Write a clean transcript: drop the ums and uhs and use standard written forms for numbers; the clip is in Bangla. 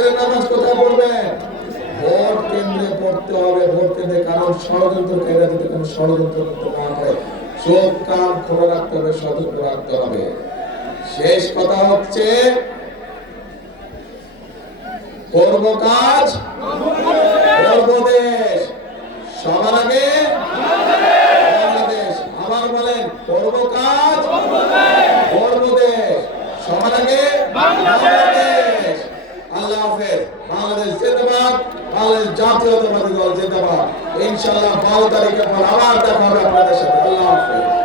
ফজরের নামাজ কোথায় পড়বেন? ভোট কেন্দ্রে পড়তে হবে। ভোট কেন্দ্রে, কারণ ষড়যন্ত্রকারীরা যাতে কোনো ষড়যন্ত্র করতে না পারে, চোখ কান খোলা রাখতে হবে, সতর্ক রাখতে হবে। শেষ কথা হচ্ছে, করব কাজ, করব দেশ। সবার আগে বাংলাদেশ। আবার বলেন, করব কাজ, করব দেশ। সবার আগে বাংলাদেশ। আল্লাহ হাফেজ। বাংলাদেশ জিন্দাবাদ। বাংলাদেশ জাতীয়তাবাদী দল জিন্দাবাদ। ইনশাআল্লাহ 12 তারিখের পর আবার দেখা হবে আপনাদের সাথে। আল্লাহ হাফেজ।